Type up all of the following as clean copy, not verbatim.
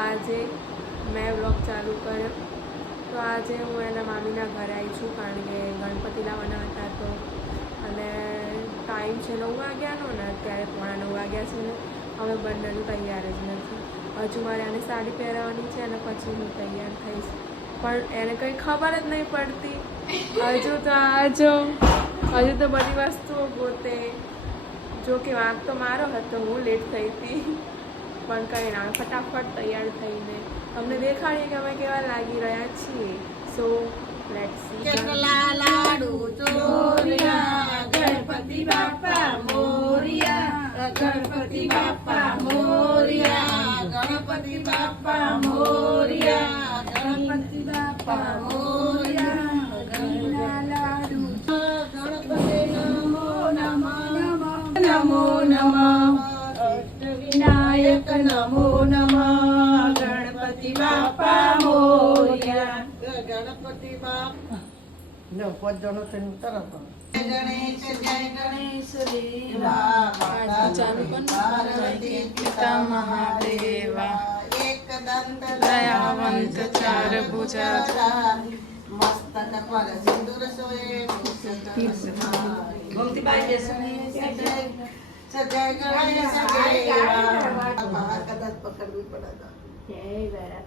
આજે મેં વ્લોગ ચાલુ કર્યો. તો આજે હું એના મામીના ઘરે આવી છું, કારણ કે ગણપતિ લાવવાના હતા. તો અને ટાઈમ છે 9 વાગ્યાનો ને અત્યારે 9:45 વાગ્યા છે ને અમે બંનેનું તૈયાર જ નથી. હજુ મારે આને સાડી પહેરવાની છે અને પછી હું તૈયાર થઈશ, પણ એને કંઈ ખબર જ નહીં પડતી. હજુ તો બધી વસ્તુઓ પોતે, જો કે વાંક તો મારો હતો, હું લેટ થઈ હતી, પણ કંઈ ના, ફટાફટ તૈયાર થઈને તમને દેખાડીએ કે અમે કેવા લાગી રહ્યા છીએ. So let's see. લાડુ ચોરિયા ગણપતિ બાપા મોરિયા, ગણપતિ બાપા મોરિયા, ગણપતિ બાપા મોરિયા, ગણપતિ બાપા મોરિયા. ઘીના લાડુ ગણપતિ નમો નમઃ નમો નમઃ, અષ્ટવિનાયક નમો નમઃ, ગણપતિ બાપા મોરિયા, ગણપતિ બાપા. લો 5 જણો થઈને તરત ગણેશ જય ગણેશ દેવા, ચાલુ પણ પાર્વતી પિતા મહાદેવા, એક દંત દયાવંત ચાર ભુજા, મસ્તક પર સિંદૂર સોએ ગોમતીબાઈ બેસણી સજય ગણેશ દેવા. કદાચ પકડવી પડે. જય વેરા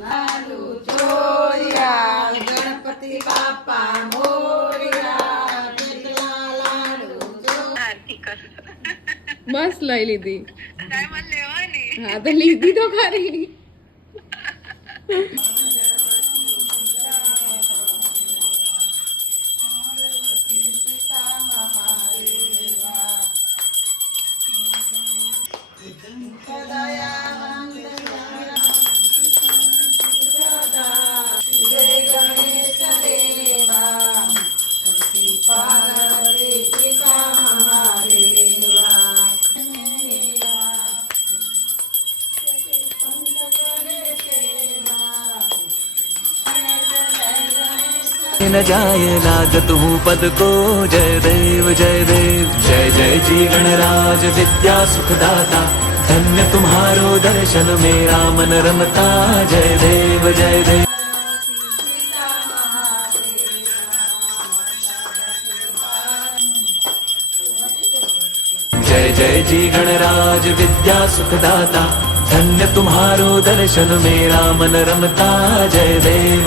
લાડુ ચોરિયા ગણપતિ બાપા મોરિયા, લાડુ બસ લઈ લીધી. હા તો લીધી તો ખરી. न जाए लागत हूँ पद को, जय देव जय देव जय जय जी गणराज विद्या सुखदाता, धन्य तुम्हारो दर्शन मेरा मन रमता, जय देव जय देव. जय जय जी गणराज विद्या सुखदाता, धन्य तुम्हारो दर्शन मेरा मन रमता, जय देव.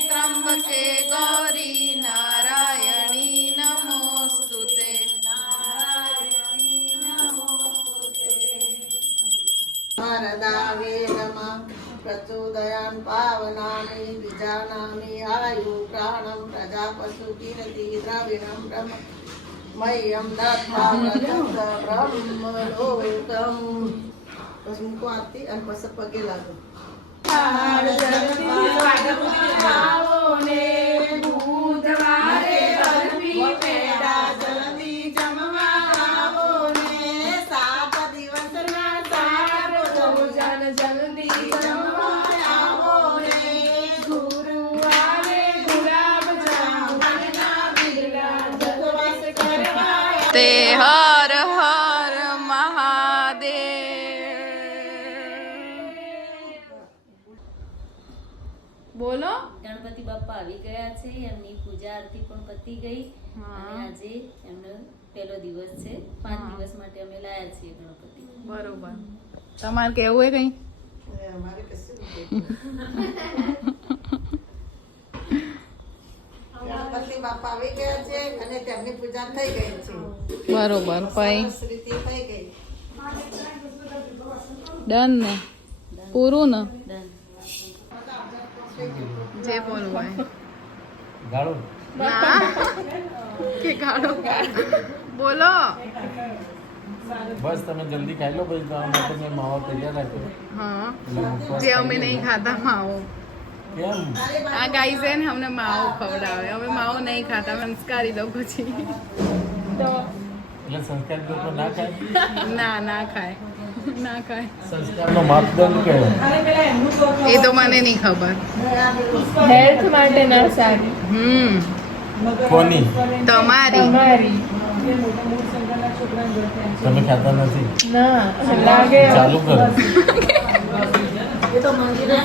त्र्यंबके गौरी नारायणी नमोस्तुते, नारायणी नमोस्तुते. वरदा वेदमा प्रचोदयान् पावनानि विजानामि, आयु प्राणं प्रजापशु कीर्ति द्रविणं ब्रह्म मह्यं दत्त्वा ब्रह्मलोकम्. બસ મૂકો આરતી અને પછી પગે લાગો. તે હર હર મહાદેવ. બોલો. ગણપતિ બાપા આવી ગયા છે, એમની પૂજા આરતી પણ પતી ગઈ અને આજે એમનો પહેલો દિવસ છે. 5 દિવસ માટે અમે લાયા છીએ ગણપતિ. બરોબર. તમારે કેવું હે કઈ? અમારે કશું ગણપતિ બાપા આવી ગયા છે અને તેમની પૂજા થઈ ગઈ છે. બરોબર. પછી શ્રીતિ થઈ ગઈ. ડન ને પૂરું ને. ડન. જે બોલવું હોય ગાળો ના કે ગાળો બોલો બસ તમે જલ્દી ખાઈ લો પછી તમારા માટે મેં માવો તૈયાર રાખ્યો હા એટલે ઉપવાસ જે અમે નહીં ખાતા માવો કેમ આ ગાઈ છે ને અમને માવો ખવડાવે અમે માવો નહીં ખાતા સંસ્કારી લોકો છીએ તો એટલે સંસ્કાર લોકો ના ખાય ના ખાય ના ખાય સંસ્કારનો માપદંડ કયો એ તો મને નહીં ખબર હેલ્થ માટે ના સારી. કોની તમારી તમે ખાતા નથી ના લાગે ચાલુ કરો એ તો મંદિરે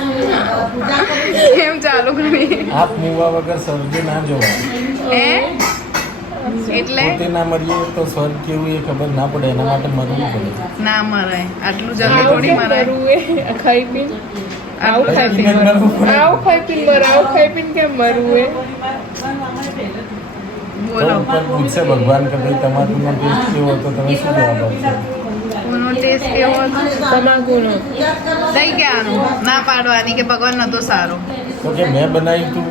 પૂજા કરી કેમ ચાલુ કરી આપ મૂવા વગર સ્વર્ગે ના જોવા હે એટલે પોતે ના મરીએ તો સ્વર્ગ કેવું એ ખબર ના પડે એના માટે મરવું પડે ના મરાય આટલું જલ્દી થોડી મરાય ખાઈ પીને આવું ખાઈ પછી પીને મરવું પડે. આવું ખાઈ પીને મર આવું ખાઈ પીને કેમ મરવું એ તો બોલો ઉપર પૂછશે ભગવાન કે ભાઈ તમાકુનો ટેસ્ટ કેવો હતો તમે શું જવાબ આપશો કોનો ટેસ્ટ કેવો હતો તમાકુનો દઈ ક્યાંનું ના પાડવાની કે ભગવાન નતો સારો તો કે મેં બનાવ્યું તું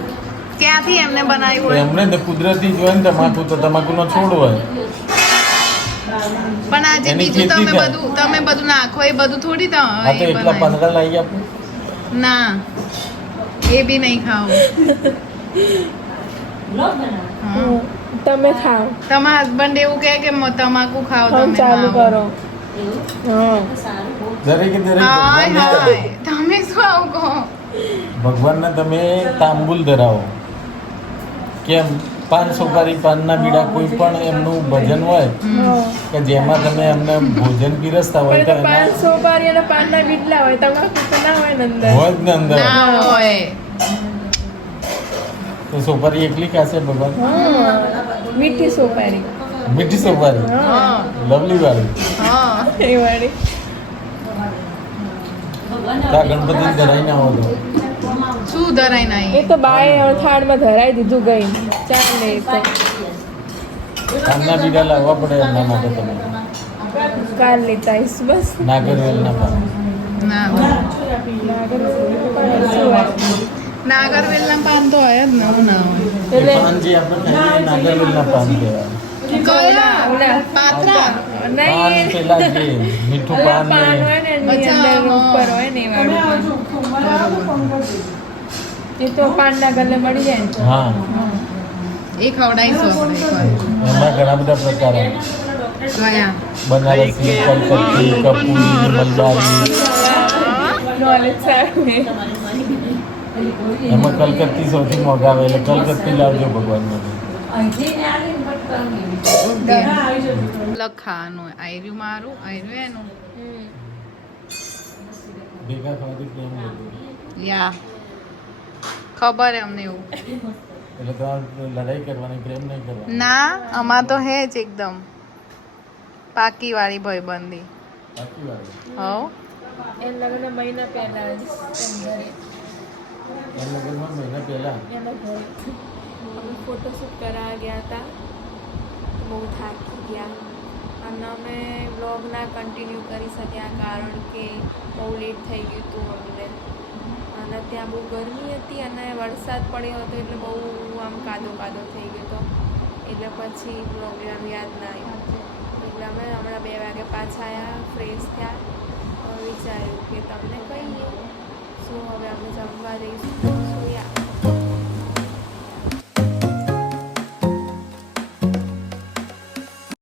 ક્યાંથી એમને તો બનાવ્યું હોય એમને તો કુદરતી જોયે ને તમાકુ તો તમાકુનો છોડ હોય પણ આજે એની બીજું ખેતી થાય. તમે બધું નાખો એ બધું થોડી આ તો એ એટલા બનાય. પાંદડા લાવી આપું ના એ બી નહીં ખાવું હા. તમે ખાઓ તમારા હસબન્ડ એવું કહે કે તમાકુ ખાઓ હમ તમે ચાલુ માવો. કરો હા દરેકે દરેક હાય ભગવાનને હાય તમે શું આવું કહો ભગવાનને તમે તાંબુલ ધરાવો કેમ પાન સુપારી પાનના બીડા કોઈ પણ એમનું ભજન હોય કે જેમાં તમે એમને ભોજન પીરસતા હોય તો પણ એમાં 500 પારી અને પાનના બીટલા હોય તમાકુ તો ના હોય ને અંદર હોય જ ને અંદર ના હોય તો સોપારી એકલી ખાશે ભગવાન હા મીઠી સોપારી મીઠી સોપારી હા લવલી વાળી હા એ વાળી તો આ ગણપતિ ધરાઈને આવો તો શું ધરાઈ એ નહીં તો બાએ થાળમાં ધરાઈ દીધું ગઈ ચાલે એ તો પાનના બીડા લાવવા પડે એમના માટે તમે કાલ લેતા આવીશ બસ નાગરવેલના પાન ના નાગરવેલના પાન તો હોય જ ને હું ના હોય એ પાન જે આપણે ખાઈએ એ નાગરવેલના પાન કહેવાય કયા પાત્રા પાન નહીં પેલા જે મીઠું પાન પાન ને હોય ને એની અચ્છા, અંદર હા. ઉપર હોય ને એ વાળું એ તો પાનના ગલે મળી જાય ને હા એ ખવડાવીશું આપણે એકવાર એમાં ઘણા બધા પ્રકાર હોય કયા બનારસી કલકત્તી કપૂરી મલબારી નોલેજ સારું છે એમાં કલકત્તી સૌથી મોંઘા આવે એટલે કલકત્તી લાવજો ભગવાન માટે લખાનું આયર્યું મારું આયર્યું એનું ભેગા ખાવાથી પ્રેમ વધે યા ખબર અમને એવું એટલે તમારે લડાઈ કરવાની પ્રેમ નહીં કરવાનો ના આમાં તો હે જ એકદમ પાકી વાળી ભાઈબંધી સાચી વાત હવ એ લગ્ન મહિના પહેલા જ એમ લગ્નમાં મહિના પહેલા એના ઘરે અમે ફોટોશૂટ કરાવવા ગયા હતા બહુ થાકી ગયા અને અમે વ્લોગ ના કન્ટિન્યુ કરી શક્યા કારણ કે બહુ લેટ થઈ ગયું હતું અમને અને ત્યાં બહુ ગરમી હતી અને વરસાદ પડ્યો હતો એટલે બહુ આમ કાદો થઈ ગયો હતો એટલે પછી વ્લોગ યાદ ના આવ્યું એટલે અમે હમણાં 2 વાગે પાછા આવ્યા ફ્રેશ થયા હવે વિચાર્યું કે તમને કહીએ શું હવે અમે જમવા જઈશું